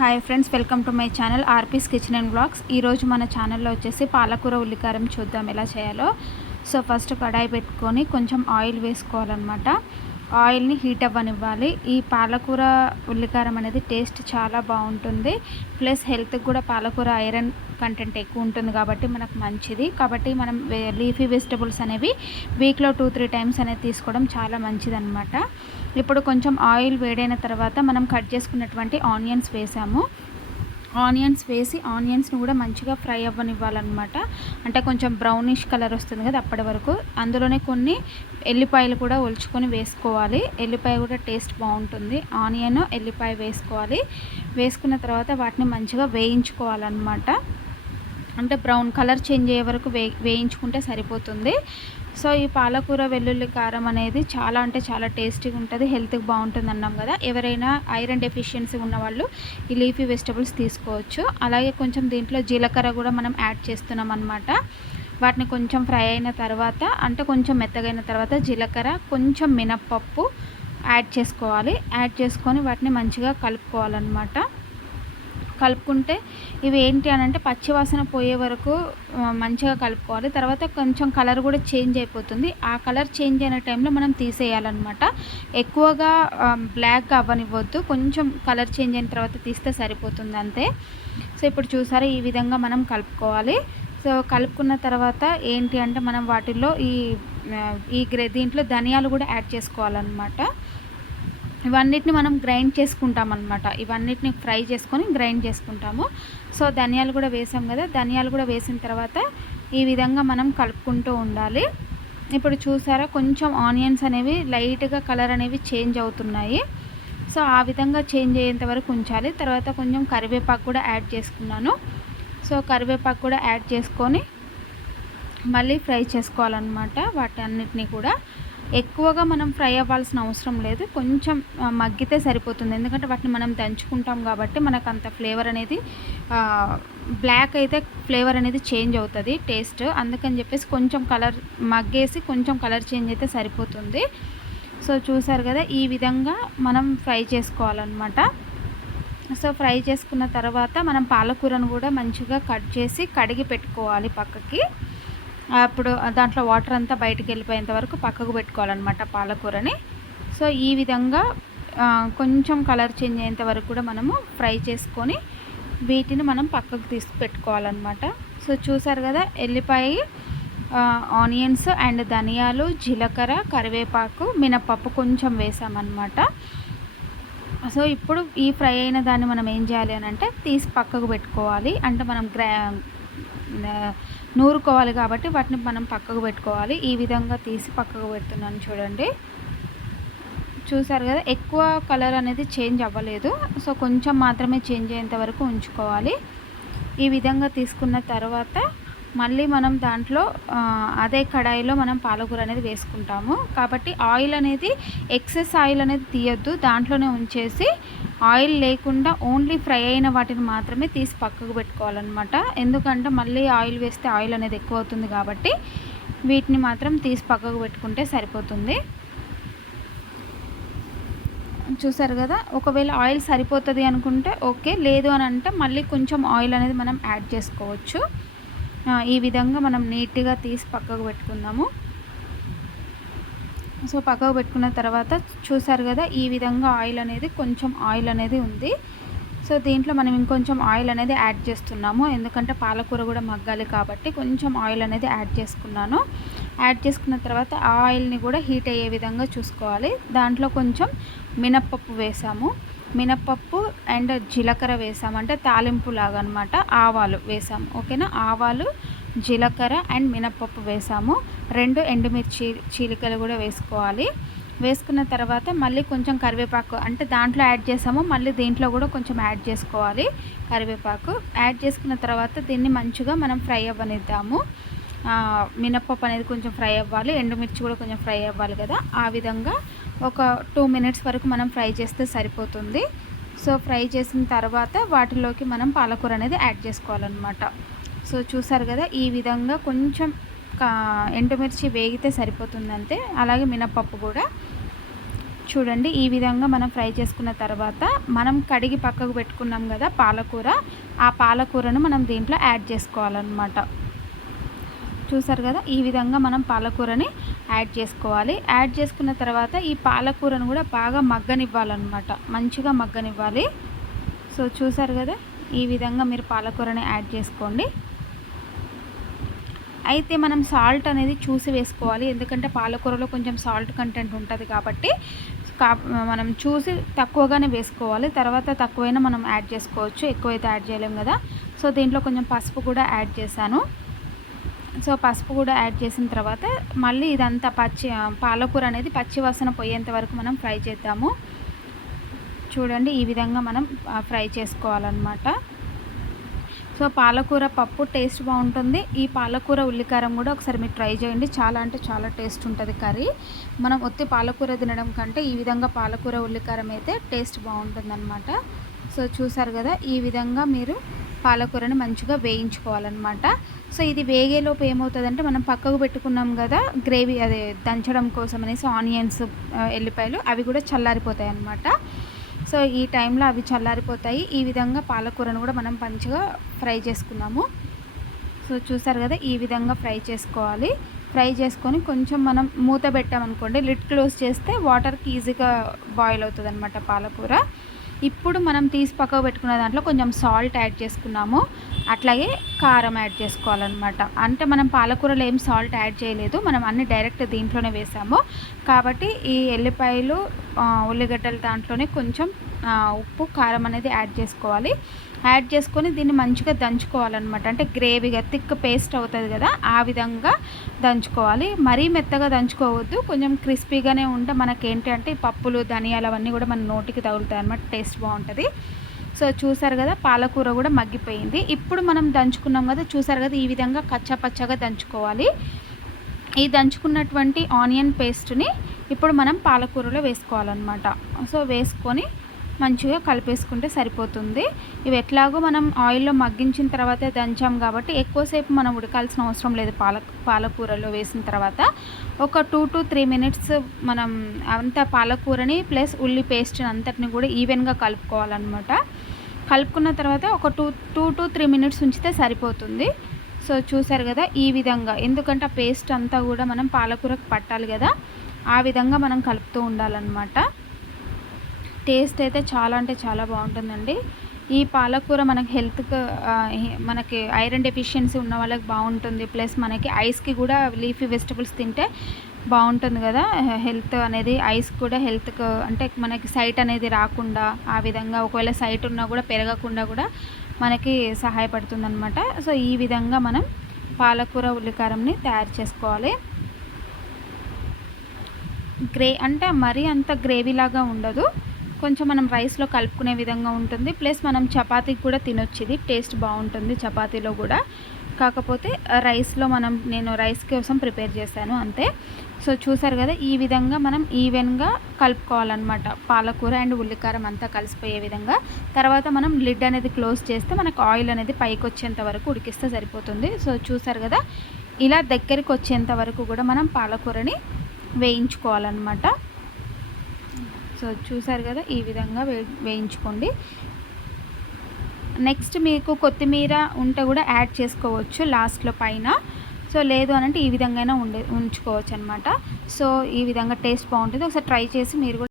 Hi friends welcome to my channel RP's kitchen and blogs ఈరోజు మన ఛానల్లో వచ్చేసి పాలకూర ఉల్లికారం చూద్దాం ఎలా చేయాలో. సో ఫస్ట్ కడాయి పెట్టుకొని కొంచెం ఆయిల్ వేసుకోవాలన్నమాట. ఆయిల్ని హీట్ అవ్వనివ్వాలి. ఈ పాలకూర ఉల్లికారం అనేది టేస్ట్ చాలా బాగుంటుంది. ప్లస్ హెల్త్కి కూడా పాలకూర ఐరన్ కంటెంట్ ఎక్కువ ఉంటుంది కాబట్టి మనకు మంచిది. కాబట్టి మనం లీఫీ వెజిటబుల్స్ అనేవి వీక్లో టూ త్రీ టైమ్స్ అనేది తీసుకోవడం చాలా మంచిదనమాట ఇప్పుడు కొంచెం ఆయిల్ వేడైన తర్వాత మనం కట్ చేసుకున్నటువంటి ఆనియన్స్ వేసాము. ఆనియన్స్ వేసి ఆనియన్స్ని కూడా మంచిగా ఫ్రై అవ్వనివ్వాలన్నమాట. అంటే కొంచెం బ్రౌనిష్ కలర్ వస్తుంది కదా అప్పటి వరకు. అందులోనే కొన్ని ఎల్లిపాయలు కూడా ఒలుచుకొని వేసుకోవాలి. ఎల్లిపాయ కూడా టేస్ట్ బాగుంటుంది. ఆనియన్ ఎల్లిపాయ వేసుకోవాలి. వేసుకున్న తర్వాత వాటిని మంచిగా వేయించుకోవాలన్నమాట. అంటే బ్రౌన్ కలర్ చేంజ్ అయ్యే వరకు వే వేయించుకుంటే సరిపోతుంది. సో ఈ పాలకూర వెల్లుల్లి కారం అనేది చాలా అంటే చాలా టేస్టీగా ఉంటుంది హెల్త్కి బాగుంటుంది అన్నాం కదా. ఎవరైనా ఐరన్ డెఫిషియన్సీ ఉన్నవాళ్ళు ఈ లీఫీ వెజిటబుల్స్ తీసుకోవచ్చు. అలాగే కొంచెం దీంట్లో జీలకర్ర కూడా మనం యాడ్ చేస్తున్నాం అనమాట వాటిని కొంచెం ఫ్రై అయిన తర్వాత అంటే కొంచెం మెత్తగైన తర్వాత జీలకర్ర కొంచెం మినప్పప్పు యాడ్ చేసుకోవాలి. యాడ్ చేసుకొని వాటిని మంచిగా కలుపుకోవాలన్నమాట. కలుపుకుంటే ఇవి ఏంటి అని అంటే పచ్చివాసన పోయే వరకు మంచిగా కలుపుకోవాలి. తర్వాత కొంచెం కలర్ కూడా చేంజ్ అయిపోతుంది. ఆ కలర్ చేంజ్ అయిన టైంలో మనం తీసేయాలన్నమాట. ఎక్కువగా బ్లాక్ అవ్వనివ్వద్దు. కొంచెం కలర్ చేంజ్ అయిన తర్వాత తీస్తే సరిపోతుంది అంతే. సో ఇప్పుడు చూసారా ఈ విధంగా మనం కలుపుకోవాలి. సో కలుపుకున్న తర్వాత ఏంటి అంటే మనం వాటిల్లో ఈ ఈ గ్రే దీంట్లో ధనియాలు కూడా యాడ్ చేసుకోవాలన్నమాట. ఇవన్నిటిని మనం గ్రైండ్ చేసుకుంటాం అనమాట ఇవన్నిటిని ఫ్రై చేసుకొని గ్రైండ్ చేసుకుంటాము. సో ధనియాలు కూడా వేసాం కదా ధనియాలు కూడా వేసిన తర్వాత ఈ విధంగా మనం కలుపుకుంటూ ఉండాలి. ఇప్పుడు చూసారా కొంచెం ఆనియన్స్ అనేవి లైట్గా కలర్ అనేవి చేంజ్ అవుతున్నాయి. సో ఆ విధంగా చేంజ్ అయ్యేంత వరకు ఉంచాలి. తర్వాత కొంచెం కరివేపాకు కూడా యాడ్ చేసుకున్నాను. సో కరివేపాకు కూడా యాడ్ చేసుకొని మళ్ళీ ఫ్రై చేసుకోవాలన్నమాట వాటి అన్నిటినీ కూడా. ఎక్కువగా మనం ఫ్రై అవ్వాల్సిన అవసరం లేదు. కొంచెం మగ్గితే సరిపోతుంది. ఎందుకంటే వాటిని మనం దంచుకుంటాం కాబట్టి మనకు అంత ఫ్లేవర్ అనేది బ్లాక్ అయితే ఫ్లేవర్ అనేది చేంజ్ అవుతుంది టేస్ట్. అందుకని చెప్పేసి కొంచెం కలర్ మగ్గేసి కొంచెం కలర్ చేంజ్ అయితే సరిపోతుంది. సో చూసారు కదా ఈ విధంగా మనం ఫ్రై చేసుకోవాలన్నమాట. సో ఫ్రై చేసుకున్న తర్వాత మనం పాలకూరను కూడా మంచిగా కట్ చేసి కడిగి పెట్టుకోవాలి పక్కకి. అప్పుడు దాంట్లో వాటర్ అంతా బయటకు వెళ్ళిపోయేంత వరకు పక్కకు పెట్టుకోవాలన్నమాట పాలకూరని. సో ఈ విధంగా కొంచెం కలర్ చేంజ్ అయ్యేంత వరకు కూడా మనము ఫ్రై చేసుకొని వీటిని మనం పక్కకు తీసి పెట్టుకోవాలన్నమాట. సో చూసారు కదా ఎల్లిపాయ ఆనియన్స్ అండ్ ధనియాలు జీలకర్ర కరివేపాకు మినపప్పు కొంచెం వేసామన్నమాట. సో ఇప్పుడు ఈ ఫ్రై అయిన దాన్ని మనం ఏం చేయాలి అని అంటే తీసి పక్కకు పెట్టుకోవాలి. అంటే మనం గ్రా నూరుకోవాలి కాబట్టి వాటిని మనం పక్కకు పెట్టుకోవాలి. ఈ విధంగా తీసి పక్కకు పెడుతున్నాను చూడండి. చూసారు కదా ఎక్కువ కలర్ అనేది చేంజ్ అవ్వలేదు. సో కొంచెం మాత్రమే చేంజ్ అయ్యేంత వరకు ఉంచుకోవాలి. ఈ విధంగా తీసుకున్న తర్వాత మళ్ళీ మనం దాంట్లో అదే కడాయిలో మనం పాలకూర అనేది వేసుకుంటాము. కాబట్టి ఆయిల్ అనేది ఎక్సెస్ ఆయిల్ అనేది తీయొద్దు. దాంట్లోనే ఉంచేసి ఆయిల్ లేకుండా ఓన్లీ ఫ్రై అయిన వాటిని మాత్రమే తీసి పక్కకు పెట్టుకోవాలన్నమాట. ఎందుకంటే మళ్ళీ ఆయిల్ వేస్తే ఆయిల్ అనేది ఎక్కువ అవుతుంది కాబట్టి వీటిని మాత్రం తీసి పక్కకు పెట్టుకుంటే సరిపోతుంది. చూసారు కదా? ఒకవేళ ఆయిల్ సరిపోతుంది అనుకుంటే ఓకే లేదు అని అంటే మళ్ళీ కొంచెం ఆయిల్ అనేది మనం యాడ్ చేసుకోవచ్చు. ఈ విధంగా మనం నీట్గా తీసి పక్కకు పెట్టుకుందాము. సో పక్కకు పెట్టుకున్న తర్వాత చూసారు కదా ఈ విధంగా ఆయిల్ అనేది కొంచెం ఆయిల్ అనేది ఉంది. సో దీంట్లో మనం ఇంకొంచెం ఆయిల్ అనేది యాడ్ చేస్తున్నాము. ఎందుకంటే పాలకూర కూడా మగ్గాలి కాబట్టి కొంచెం ఆయిల్ అనేది యాడ్ చేసుకున్నాను. యాడ్ చేసుకున్న తర్వాత ఆ ఆయిల్ని కూడా హీట్ అయ్యే విధంగా చూసుకోవాలి. దాంట్లో కొంచెం మినప్పప్పు వేసాము. మినప్పప్పు అండ్ జీలకర్ర వేసాము. అంటే తాలింపు లాగా అనమాట ఆవాలు వేసాము. ఓకేనా? ఆవాలు జీలకర్ర అండ్ మినప్పప్పు వేసాము. రెండు ఎండుమిర్చి చీలికలు కూడా వేసుకోవాలి. వేసుకున్న తర్వాత మళ్ళీ కొంచెం కరివేపాకు అంటే దాంట్లో యాడ్ చేసాము. మళ్ళీ దీంట్లో కూడా కొంచెం యాడ్ చేసుకోవాలి కరివేపాకు. యాడ్ చేసుకున్న తర్వాత దీన్ని మంచిగా మనం ఫ్రై అవ్వనిద్దాము. మినప్పప్పు అనేది కొంచెం ఫ్రై అవ్వాలి. ఎండుమిర్చి కూడా కొంచెం ఫ్రై అవ్వాలి కదా. ఆ విధంగా ఒక టూ మినిట్స్ వరకు మనం ఫ్రై చేస్తే సరిపోతుంది. సో ఫ్రై చేసిన తర్వాత వాటిలోకి మనం పాలకూర అనేది యాడ్ చేసుకోవాలన్నమాట. సో చూసారు కదా ఈ విధంగా కొంచెం ఎండుమిర్చి వేగితే సరిపోతుంది అంతే అలాగే మినపప్పు కూడా. చూడండి ఈ విధంగా మనం ఫ్రై చేసుకున్న తర్వాత మనం కడిగి పక్కకు పెట్టుకున్నాం కదా పాలకూర ఆ పాలకూరను మనం దీంట్లో యాడ్ చేసుకోవాలన్నమాట. చూసారు కదా ఈ విధంగా మనం పాలకూరని యాడ్ చేసుకోవాలి. యాడ్ చేసుకున్న తర్వాత ఈ పాలకూరను కూడా బాగా మగ్గనివ్వాలన్నమాట. మంచిగా మగ్గనివ్వాలి. సో చూసారు కదా ఈ విధంగా మీరు పాలకూరని యాడ్ చేసుకోండి. అయితే మనం సాల్ట్ అనేది చూసి వేసుకోవాలి. ఎందుకంటే పాలకూరలో కొంచెం సాల్ట్ కంటెంట్ ఉంటుంది కాబట్టి కా మనం చూసి తక్కువగానే వేసుకోవాలి. తర్వాత తక్కువైనా మనం యాడ్ చేసుకోవచ్చు. ఎక్కువైతే యాడ్ చేయలేం కదా. సో దీంట్లో కొంచెం పసుపు కూడా యాడ్ చేశాను. సో పసుపు కూడా యాడ్ చేసిన తర్వాత మళ్ళీ ఇదంతా పచ్చి పాలకూర అనేది పచ్చి వాసన పోయేంత వరకు మనం ఫ్రై చేద్దాము. చూడండి ఈ విధంగా మనం ఫ్రై చేసుకోవాలన్నమాట. సో పాలకూర పప్పు టేస్ట్ బాగుంటుంది. ఈ పాలకూర ఉల్లికారం కూడా ఒకసారి మీరు ట్రై చేయండి. చాలా అంటే చాలా టేస్ట్ ఉంటుంది కర్రీ. మనం ఒత్తి పాలకూర తినడం కంటే ఈ విధంగా పాలకూర ఉల్లికారం అయితే టేస్ట్ బాగుంటుంది సో చూసారు కదా ఈ విధంగా మీరు పాలకూరని మంచిగా వేయించుకోవాలన్నమాట. సో ఇది వేగేలోపు ఏమవుతుందంటే మనం పక్కకు పెట్టుకున్నాం కదా గ్రేవీ అదే దంచడం కోసం అనేసి ఆనియన్స్ ఎల్లిపాయలు అవి కూడా చల్లారిపోతాయి అన్నమాట సో ఈ టైంలో అవి చల్లారిపోతాయి. ఈ విధంగా పాలకూరను కూడా మనం మంచిగా ఫ్రై చేసుకున్నాము. సో చూసారు కదా ఈ విధంగా ఫ్రై చేసుకోవాలి. ఫ్రై చేసుకొని కొంచెం మనం మూత పెట్టామనుకోండి లిడ్ క్లోజ్ చేస్తే వాటర్కి ఈజీగా బాయిల్ అవుతుంది అనమాట పాలకూర. ఇప్పుడు మనం తీసి పక్కకు పెట్టుకున్న దాంట్లో కొంచెం సాల్ట్ యాడ్ చేసుకున్నాము. అట్లాగే కారం యాడ్ చేసుకోవాలన్నమాట. అంటే మనం పాలకూరలో ఏం సాల్ట్ యాడ్ చేయలేదు. మనం అన్ని డైరెక్ట్ దీంట్లోనే వేసాము. కాబట్టి ఈ ఎల్లిపాయలు ఉల్లిగడ్డలు దాంట్లోనే కొంచెం ఉప్పు కారం అనేది యాడ్ చేసుకోవాలి. యాడ్ చేసుకొని దీన్ని మంచిగా దంచుకోవాలన్నమాట. అంటే గ్రేవీగా థిక్ పేస్ట్ అవుతుంది కదా ఆ విధంగా దంచుకోవాలి. మరీ మెత్తగా దంచుకోవద్దు. కొంచెం క్రిస్పీగానే ఉంటే మనకేంటి అంటే పప్పులు ధనియాలు అవన్నీ కూడా మన నోటికి తగులుతాయి అనమాట టేస్ట్ బాగుంటుంది. సో చూసారు కదా పాలకూర కూడా మగ్గిపోయింది. ఇప్పుడు మనం దంచుకున్నాం కదా చూసారు కదా ఈ విధంగా కచ్చాపచ్చగా దంచుకోవాలి. ఈ దంచుకున్నటువంటి ఆనియన్ పేస్ట్ని ఇప్పుడు మనం పాలకూరలో వేసుకోవాలన్నమాట. సో వేసుకొని మంచిగా కలిపేసుకుంటే సరిపోతుంది. ఇవి ఎట్లాగో మనం ఆయిల్లో మగ్గించిన తర్వాతే దంచాం కాబట్టి ఎక్కువసేపు మనం ఉడకాల్సిన అవసరం లేదు పాల పాలకూరలో వేసిన తర్వాత. ఒక టూ టు త్రీ మినిట్స్ మనం అంత పాలకూరని ప్లస్ ఉల్లి పేస్ట్ అంతటిని కూడా ఈవెన్గా కలుపుకోవాలన్నమాట. కలుపుకున్న తర్వాత ఒక two two to three minutes ఉంచితే సరిపోతుంది. సో చూసారు కదా ఈ విధంగా. ఎందుకంటే ఆ పేస్ట్ అంతా కూడా మనం పాలకూరకు పట్టాలి కదా ఆ విధంగా మనం కలుపుతూ ఉండాలన్నమాట. టేస్ట్ అయితే చాలా అంటే చాలా బాగుంటుందండి. ఈ పాలకూర మనకి హెల్త్కి మనకి ఐరన్ డెఫిషియన్సీ ఉన్న వాళ్ళకి బాగుంటుంది. ప్లస్ మనకి ఐస్కి కూడా లీఫీ వెజిటబుల్స్ తింటే బాగుంటుంది కదా హెల్త్ అనేది ఐస్ కూడా హెల్త్కు అంటే మనకి సైట్ అనేది రాకుండా ఆ విధంగా ఒకవేళ సైట్ ఉన్నా కూడా పెరగకుండా కూడా మనకి సహాయపడుతుంది అనమాట సో ఈ విధంగా మనం పాలకూర ఉల్లికారంని తయారు చేసుకోవాలి. గ్రే అంటే మరీ అంత గ్రేవీలాగా ఉండదు. కొంచెం మనం రైస్లో కలుపుకునే విధంగా ఉంటుంది. ప్లస్ మనం చపాతీకి కూడా తినొచ్చు. ఇది టేస్ట్ బాగుంటుంది చపాతీలో కూడా. కాకపోతే రైస్లో మనం నేను రైస్ కోసం ప్రిపేర్ చేశాను అంతే. సో చూసారు కదా ఈ విధంగా మనం ఈవెన్గా కలుపుకోవాలన్నమాట. పాలకూర అండ్ ఉల్లికారం అంతా కలిసిపోయే విధంగా. తర్వాత మనం లిడ్ అనేది క్లోజ్ చేస్తే మనకు ఆయిల్ అనేది పైకి వచ్చేంత వరకు ఉడికిస్తే సరిపోతుంది. సో చూసారు కదా ఇలా దగ్గరికి వచ్చేంత వరకు కూడా మనం పాలకూరని వేయించుకోవాలన్నమాట. సో చూసారు కదా ఈ విధంగా వే వేయించుకోండి. నెక్స్ట్ మీకు కొత్తిమీర ఉంటే కూడా యాడ్ చేసుకోవచ్చు లాస్ట్లో పైన. సో లేదు అనంటే ఈ విధంగా ఉండే ఉంచుకోవచ్చు అనమాట సో ఈ విధంగా టేస్ట్ బాగుంటుంది. ఒకసారి ట్రై చేసి మీరు కూడా